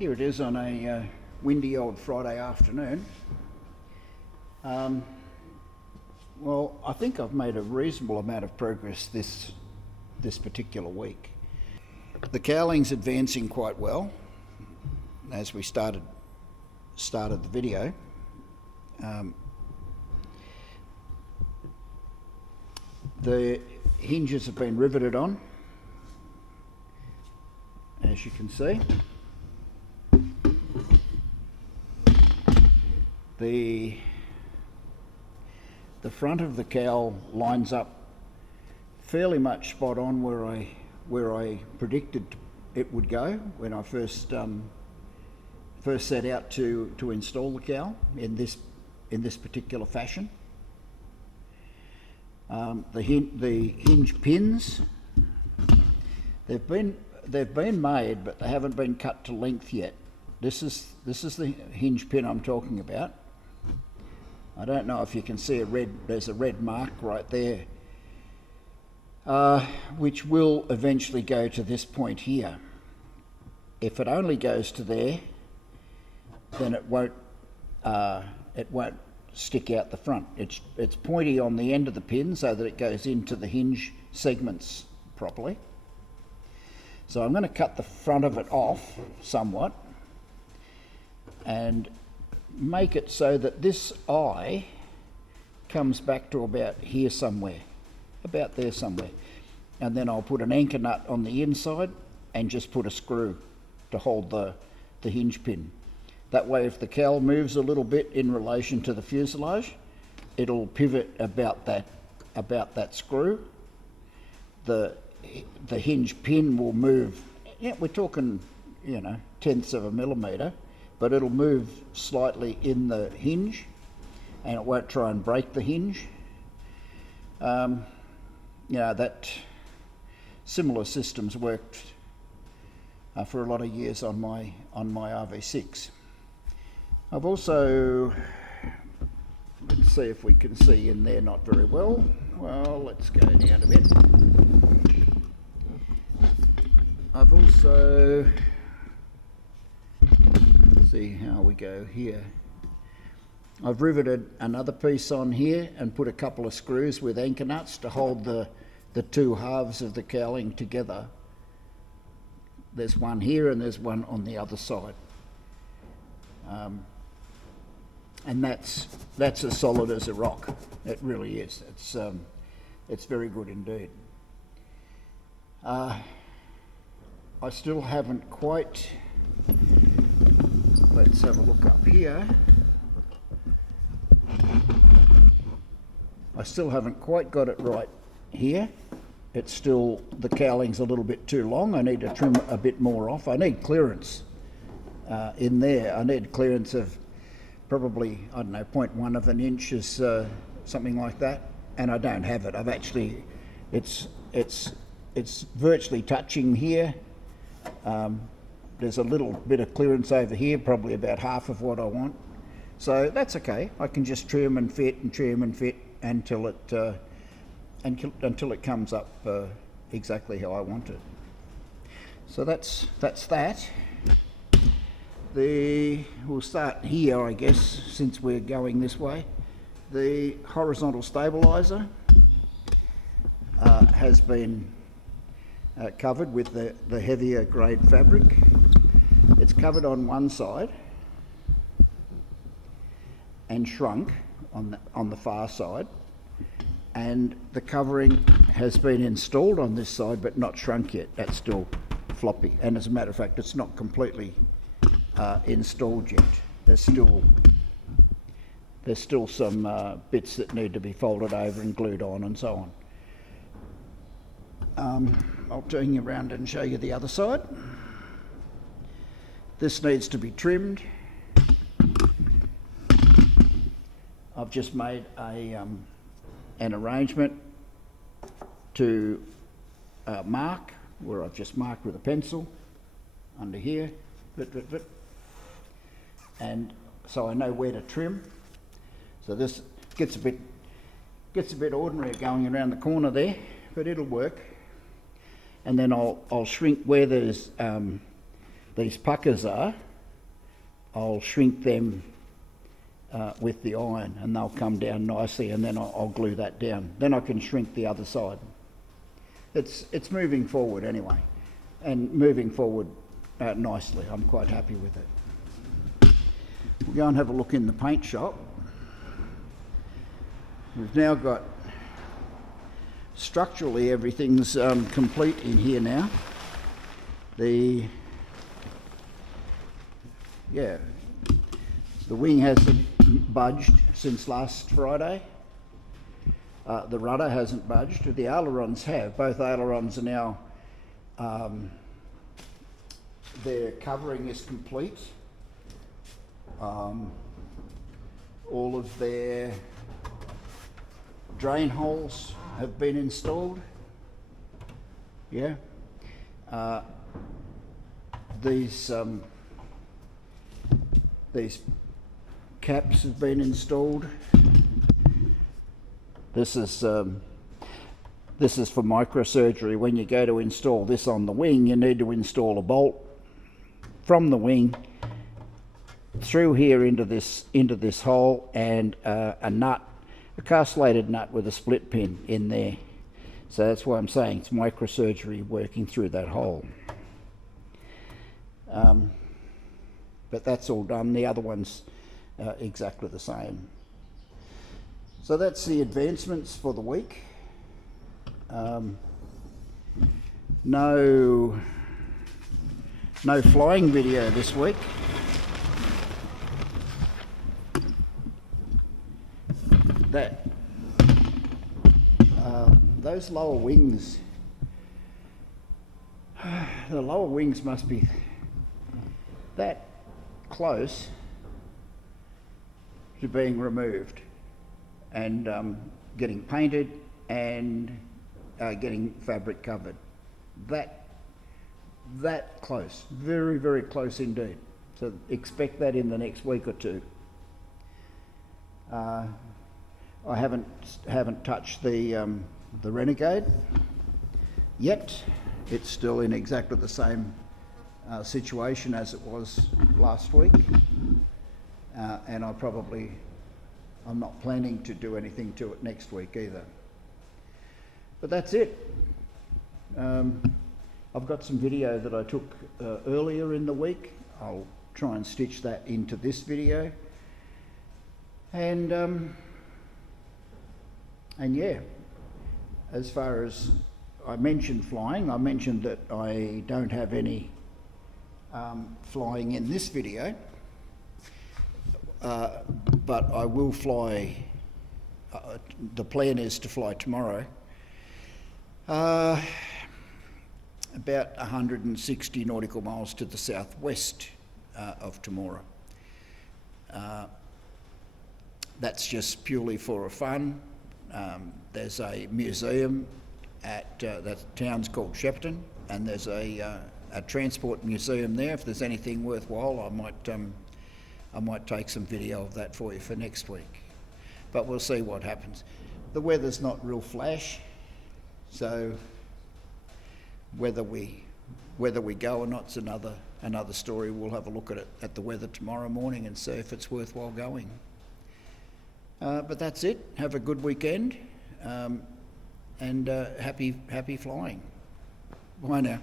Here it is on a windy old Friday afternoon. Well, I think I've made a reasonable amount of progress this particular week. The cowling's advancing quite well as we started the video. The hinges have been riveted on, as you can see. The front of the cowl lines up fairly much spot on where I predicted it would go when I first set out to install the cowl in this particular fashion. The hinge pins, they've been made, but they haven't been cut to length yet. This is the hinge pin I'm talking about. I don't know if you can see there's a red mark right there, which will eventually go to this point here. If it only goes to there, then it won't stick out the front. It's pointy on the end of the pin so that it goes into the hinge segments properly. So I'm going to cut the front of it off somewhat and make it so that this eye comes back to about here somewhere, about there somewhere. And then I'll put an anchor nut on the inside and just put a screw to hold the hinge pin. That way, if the cowl moves a little bit in relation to the fuselage, it'll pivot about that screw. The hinge pin will move, we're talking, tenths of a millimetre, but it'll move slightly in the hinge and it won't try and break the hinge. That similar systems worked for a lot of years on my RV6. I've also, let's see if we can see in there, not very well. Well, let's go down a bit. I've also, let's see how we go here. I've riveted another piece on here and put a couple of screws with anchor nuts to hold the two halves of the cowling together. There's one here and there's one on the other side. And that's as solid as a rock. It really is. It's very good indeed. I still haven't quite, let's have a look up here. I still haven't quite got it right here. It's still, the cowling's a little bit too long. I need to trim a bit more off. I need clearance in there. I need clearance of probably, 0.1 of an inch is something like that, and I don't have it. I've actually, it's virtually touching here. There's a little bit of clearance over here, probably about half of what I want. So that's okay. I can just trim and fit until it comes up exactly how I want it. So that's that. We'll start here, I guess, since we're going this way. The horizontal stabiliser has been covered with the heavier grade fabric. It's covered on one side and shrunk on the far side, and the covering has been installed on this side but not shrunk yet. That's still floppy, and as a matter of fact, it's not completely installed yet. There's still some bits that need to be folded over and glued on and so on. I'll turn you around and show you the other side. This needs to be trimmed. I've just made an arrangement to mark, where I've just marked with a pencil under here, and so I know where to trim. So this gets a bit ordinary going around the corner there, but it'll work. And then I'll shrink where there's these puckers are. I'll shrink them with the iron, and they'll come down nicely, and then I'll glue that down. Then I can shrink the other side. It's moving forward anyway, and moving forward nicely. I'm quite happy with it. We'll go and have a look in the paint shop. We've now got, structurally everything's complete in here now. The wing hasn't budged since last Friday. The rudder hasn't budged. The ailerons have. Both ailerons are now, their covering is complete. All of their drain holes have been installed. Yeah. These caps have been installed. This is for microsurgery. When you go to install this on the wing, you need to install a bolt from the wing through here into this hole, and a nut, a castellated nut with a split pin in there. So that's why I'm saying it's microsurgery working through that hole. But that's all done. The other one's exactly the same. So that's the advancements for the week. No flying video this week. Those lower wings, the lower wings must be that close to being removed and getting painted and getting fabric covered. That close, very, very close indeed. So expect that in the next week or two. I haven't touched the Renegade yet. It's still in exactly the same situation as it was last week, and I'm not planning to do anything to it next week either. But that's it. I've got some video that I took earlier in the week. I'll try and stitch that into this video. And yeah, as far as I mentioned flying, I mentioned that I don't have any flying in this video, but I will fly. The plan is to fly tomorrow, about 160 nautical miles to the southwest of Temora. That's just purely for fun. There's a museum at that town's called Shepparton, and there's a transport museum there. If there's anything worthwhile, I might take some video of that for you for next week. But we'll see what happens. The weather's not real flash, so whether we go or not's another story. We'll have a look at the weather tomorrow morning and see if it's worthwhile going. But that's it. Have a good weekend, and happy flying. Bye now.